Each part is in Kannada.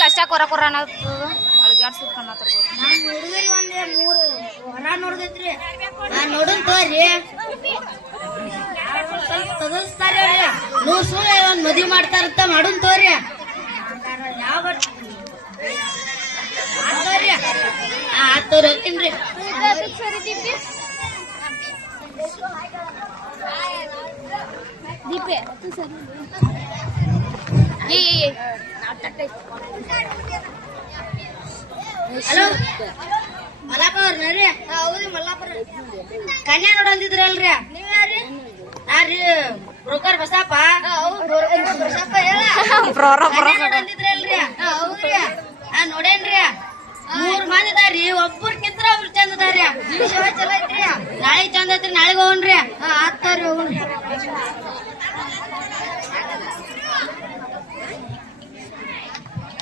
ಹುಡುಗರಿಗೆ ಅಷ್ಟ ಕೊರ ಕೊರ ಅನ್ನೋದು ಅಳ್ಗ್ಯಾಡ್ಸೋದು ಕನ್ನತ್ತಿರ್ಬೋದು. ನಮ್ಮ ಹುಡುಗರಿ ಒಂದೇ 3 ಹೊರ ನೋಡ್ದೈತ್ರಿ. ನಾನು ನೋಡೋನ್ ತೋರಿ ಸ್ವಲ್ಪ ತಗಸ್ತಾರೆ. ನೀವು ಸುಳ್ಳು ಒಂದು ಮದುವೆ ಮಾಡ್ತಾರಂತ ಮಾಡೋನ್ ತೋರಿ. ಯಾವ ಆತೋರಿ ಆತೋರಿ ಹೋಗ್ತೀನ್ರಿ. ದೀಪೆ ಹಲೋ ಮಲ್ಲಾಪುರ ನೋಡ್ರಿ. ಹೌದ್ರಿ ಮಲ್ಲಾಪುರ ಕನ್ಯಾ ನೋಡಂದಿದ್ರಲ್ರಿ. ನೀವ್ ಯಾರ್ರಿ? ಯಾರ್ರಿ ಬ್ರೋಕರ್ ಬಸಪ್ಪ? ಬಸಪ್ಪ ಹೇಳ ನೋಡಂದಿದ್ರಲ್ರಿ. ಹೌದ್ರಿ ನೋಡೇನ್ರಿ. 3 ಮಂದಿ ಅದಾರಿ. ಒಬ್ಬರ್ಕಿಂತ ಒಬ್ರು ಚಂದ ಅದಾರಿ. ಶಿವ ಚಲೋ ಐತ್ರಿ. ನಾಳೆ ಚಂದ ಐತ್ರಿ. ನಾಳೆಗೆ ಹೋಗ್ರಿ. ಆತ್ತವ್ರಿ ಹೋಗ್ರಿ.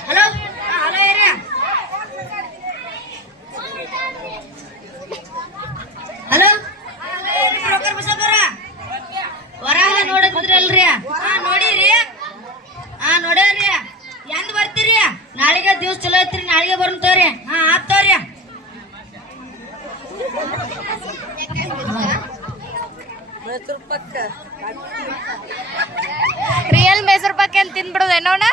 ಹಲೋ ಹಲೋ ಏರಿ. ಹಲೋ ಬ್ರೋಕರ್ ಬಸಪ್ಪರ ಹೊರಗ ನೋಡಿದ್ರಲ್ರಿ? ನೋಡಿರಿ. ನೋಡ್ಯಾವ್ರಿ. ಎಂದ್ ಬರ್ತೀರಿ? ನಾಳೆಗೆ ದಿವ್ಸ ಚಲೋ ಐತ್ರಿ. ನಾಳೆಗೆ ಬರ್ತವ್ರಿ. ಆತ್ತವ್ರಿ. ರಿಯಲ್ ಮೈಸೂರು ಪಾಕ್ ಅಂತ ತಿನ್ಬಿಡೋದು ಏನೋಣ.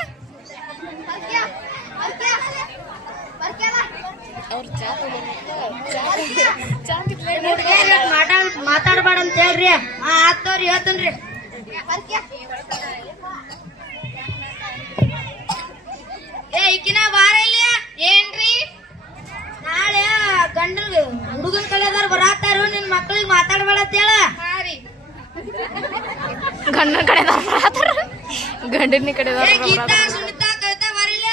ಮಾತಾಡ್ಬೇಡ ಅಂತ ಹೇಳ್ರಿ. ಆತ್ತವ್ರಿ ಹೇಳ್ತನ್ರಿ. ಈಕಿನ ಬಾರ ಇಲ್ಲಿ. ಏನ್ರಿ? ನಾಳೆ ಗಂಡನ್ ಹುಡುಗನ್ ಕಡೆದಾರ ಬರಾತಾರು. ನಿನ್ ಮಕ್ಳಿಗೆ ಮಾತಾಡ್ಬೇಡ ಅಂತ ಹೇಳ. ಗಂಡನ ಕಡೆದವ್ರು ಬರತ್ತಾರ. ಗಂಡನ ಕಡೆದವ್ರು ಗೀತಾ ಸುನಿತಾ ಕವಿತಾ ಬಾರಿಲ್ಲ.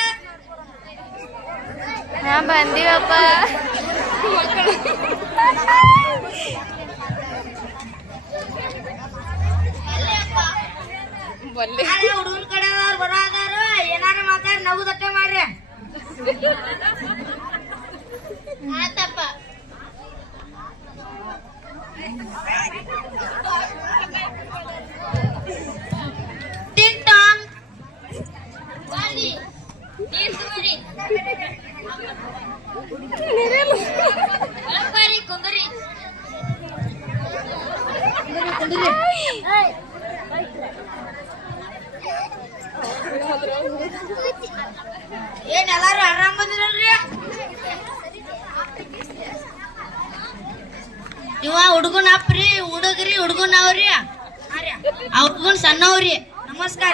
ಹಾ ಬಂದಿವಪ್ಪ. ಹುಡುಗನ್ ಕಡೆದವ್ರು ಬರಾದಾರು. ಏನಾರ ಮಾತಾಡಿ ನಗುದಟ್ಟೆ ಮಾಡ್ರಿ. ಆತಪ್ಪ. ಟಿಂಗ್ ಟಾಂಗ್ ಬಾಲಿ ನೀರ್ ಸುರಿ ಕುಂದರಿ ಕುಂದರಿ ಕುಂದರಿ. ಏನ್ ಎಲ್ಲಾರು ಆರಾಮ್ ಬಂದಿರಲ್ರಿ? ಇವ ಹುಡುಗನ ಅಪ್ರಿ. ಹುಡುಗ್ರಿ ಹುಡುಗನ ಅವ್ರಿ. ಆ ಹುಡುಗನ್ ಸಣ್ಣವ್ರಿ. ನಮಸ್ಕಾರ.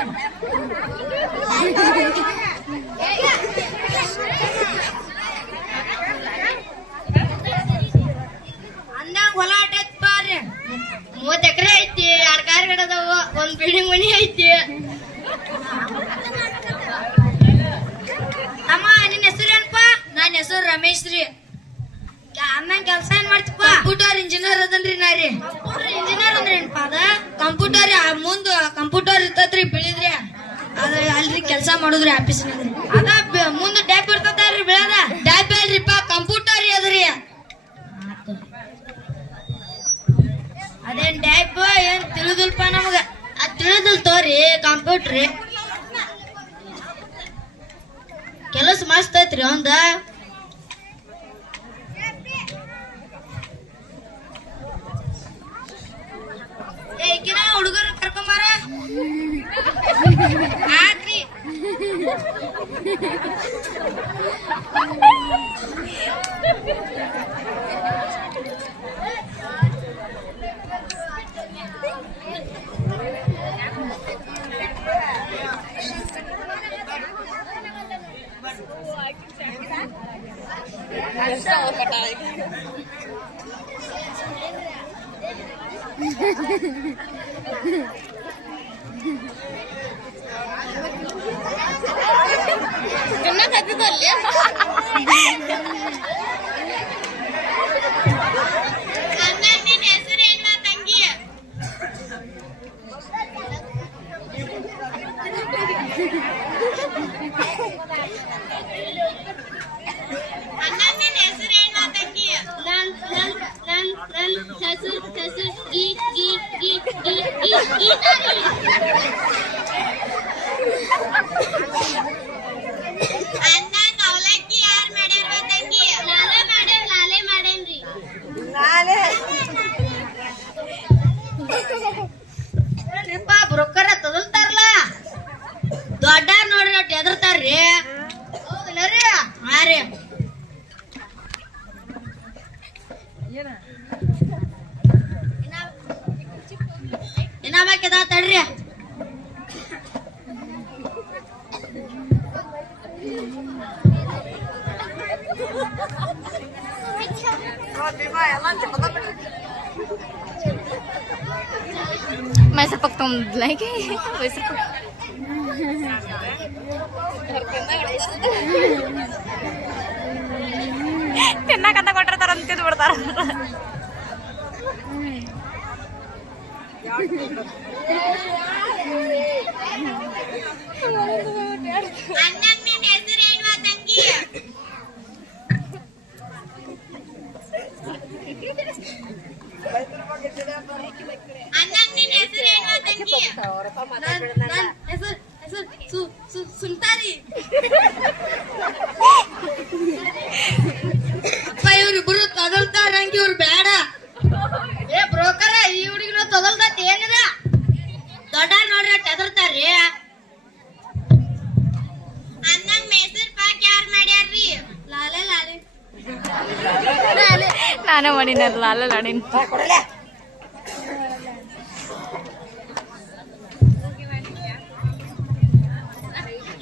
ಅಂದಂಗ ಹೊಲ ಆಟೈತ್ ಬಾರಿ. 30 ಎಕರೆ ಐತಿ. 2 ಕಾರ್ ಅದಾವ. 1 ಬಿಲ್ಡಿಂಗ್ ಮನಿ ಐತಿ. ಅಮ್ಮ ನಿನ್ನ ಹೆಸರು ಏನಪ್ಪ? ನನ್ನ ಹೆಸರು ರಮೇಶ್ ರೀ. ಅಮ್ಮ ಕೆಲಸ ಏನ್ ಮಾಡ್ತಿಪ್ಪ? Computer engineer ಅದನ್ರಿ. ನಾರಿ ಕಂಪ್ಯೂಟರ್ ಇಂಜಿನಿಯರ್ ಅಂದ್ರೆ ಏನಪ್ಪ? ಅದ ಕಂಪ್ಯೂಟರ್ ಮುಂದ ಕಂಪ್ಯೂಟರ್ ಇರ್ತೈತ್ರಿ ಬೆಳಿದ್ರಿ. ಅದ ಅಲ್ರಿ ಕೆಲಸ ಮಾಡುದ್ರಿ ಆಫೀಸ್ನಾಗ. ಅದ ಮುಂದ ಟ್ಯಾಪ್ ಇರ್ತೈತ್ರಿ ಬೆಳದ. ಟ್ಯಾಪ್ ಅಲ್ರಿಪ್ಪ ಕಂಪ್ಯೂಟರ್ ಅದ್ರಿ. ಅದೇನ್ ಟ್ಯಾಪ್ ಏನ್ ತಿಳಿದಿಲ್ಪ ನಮಗ. ಅದ್ ತಿಳಿದಿಲ್ ತೋರಿ. ಕಂಪ್ಯೂಟರ್ ಕೆಲಸ ಮಸ್ತ್ ಐತ್ರಿ ಒಂದ. ಈಗಿನ ಹುಡುಗರು ಕರ್ಕೊಂಬಾರ ಆತ್ರಿ. ಇನ್ನ ಬೇಕದ ತಡ್ರಿ. ಮೈಸೂರು ಪಾಕ್ ತೊಗೊಂಡ್ಲಾಗೆ ಮೈಸೂರು ಪಾಕ್ ತಿನ್ನಕಂತ ಕೊಟ್ಟಿರ್ತಾರ ಅಂತ ತಿಂದು ಬಿಡ್ತಾರ. ಸುಂತಾರಿ ಅಪ್ಪ ಇವ್ರಿಬ್ರು ತಗಲ್ತಾರಂಗಿ ಇವ್ರು ಬೇಡ. ಏ ಬ್ರೋಕರ ಈ ಹುಡುಗಿನ ತಗಲ್ದತ್ ಏನಿದ ದೊಡ್ಡ ನೋಡ್ರಿ ಟೆದರ್ತಾರ್ರಿ. ಅನ್ನಂಗ್ ಮೈಸೂರ್ ಪಾಕ್ ಯಾರ್ ಮಾಡ್ಯಾರ್ರಿ? ಲಾಲೆ ಲಾಲೆ ನಾನೇ ಮಾಡಿನಲ್ಲ ಅಲ್ಲ ನಾಡಿನ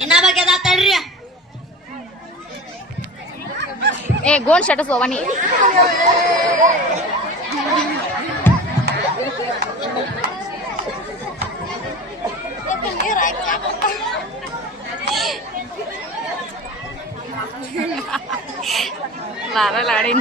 ಇನ್ನ ಬಗ್ಗೆ ತಡ್ರಿ. ಏ ಗೋಣ್ ಶಟ ಸೋವಾನಿ ಲಾರ ಲಾಡಿನ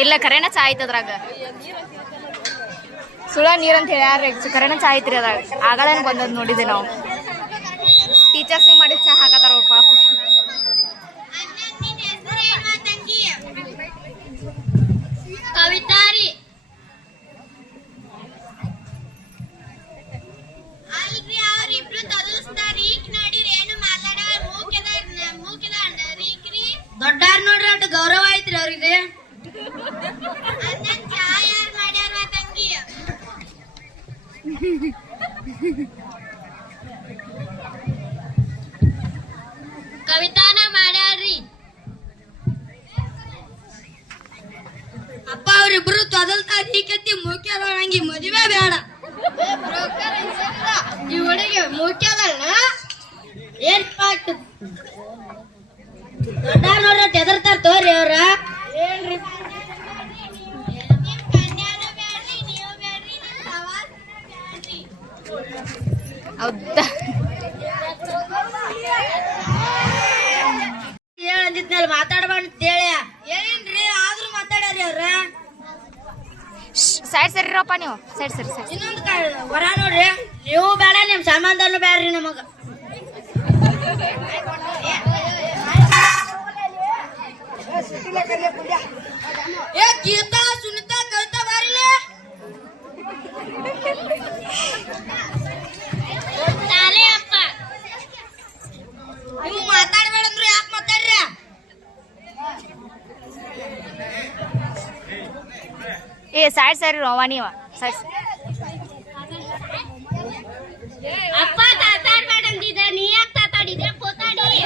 ಇಲ್ಲ ಕರೆನ ಚಾ ಐತಿ ಅದ್ರಾಗ. ಸುಳ ನೀರಂತ ಹೇಳ್ಯಾರ ಕರೆನ ಚಾ ಐತ್ರಿ ಅದ್ರಾಗ. ಆಗಳೇನು ಬಂದದ್ ನೋಡಿದೆ ನಾವು. ಟೀಚರ್ಸಿಗೆ ಮಾಡಿದ ಚಾ ಹಾಕತಾರ ಅವ್ರ ಪಾಪ. ಕವಿತಾರಿ ಅಲ್ರಿ ಅವ್ರಿಬ್ರು ತದಲ್ಸ್ತಾರಿ ನೋಡಿರಿ ಏನು ಮಾತಾಡೋರ್ ಮೂಕೆದಾರ್ರೀ ದೊಡ್ಡಾರ್ ನೋಡ್ರಿ ಅಷ್ಟು ಗೌರವ ಐತ್ರಿ ಅವ್ರಿಗೆ. ಅನ್ನನ್ ಚಾ ಯಾರ್ ಮಾಡ್ಯಾರ ತಂಗಿ? ಕವಿತಾನ ಮಾಡ್ಯಾರ್ರಿ. ಅಪ್ಪ ಅವ್ರಿಬ್ರು ತೊದಲ್ತಾರ ಈ ಕತ್ತಿ ಮುಖ್ಯದಂಗಿ ಮದುವೆ ಬೇಡ. ಈ ಹುಡುಗಿ ಮುಖ್ಯದಲ್ಲ ಏನ್ ದೊಡ್ಡ ನೋಡ್ರ ತೆದರ್ತಾರ ತೋರಿ ಅವ್ರ. ಏನ್ರಿ ಹೌದಾ ಹೇಳಂದಿದ್ಮೇಲೆ ಮಾತಾಡ್ಬಾರ್ದು ಹೇಳಿ ಏನೇನ್ರಿ ಆದ್ರೂ ಮಾತಾಡ್ಯಾರಿ ಅವ್ರ. ಸೈಡ್ ಸರಿರಪ್ಪ ನೀವು. ಸೈಡ್ ಸರಿ ಸರಿ. ಇನ್ನೊಂದು ಹೊರ ನೋಡ್ರಿ ನೀವು ಬೇಡ ನಿಮ್ ಸಂಬಂಧನು ಬೇಡ್ರಿ ನಮಗ. ಏ ಗೀತಾ ಸುನಿತಾ ಕವಿತಾ ಬಾರಿಲೆ ತಾಲೆ ಅಪ್ಪ ನೀವು ಮಾತಾಡ್ಬೇಡಂದ್ರು ಯಾಕೆ ಮಾತಾಡ್ರಿ? ಏ ಸೈಡ್ ಸರಿ ರೋವಾ ನೀವ ಸೈಡ್. ಅಪ್ಪ ತಾತಾಡ್ಬೇಡಂದಿದ್ದೆ ನೀ ಯಾಕೆ ತಾತಾಡಿದ್ರೆ ಪೋತಾಡಿ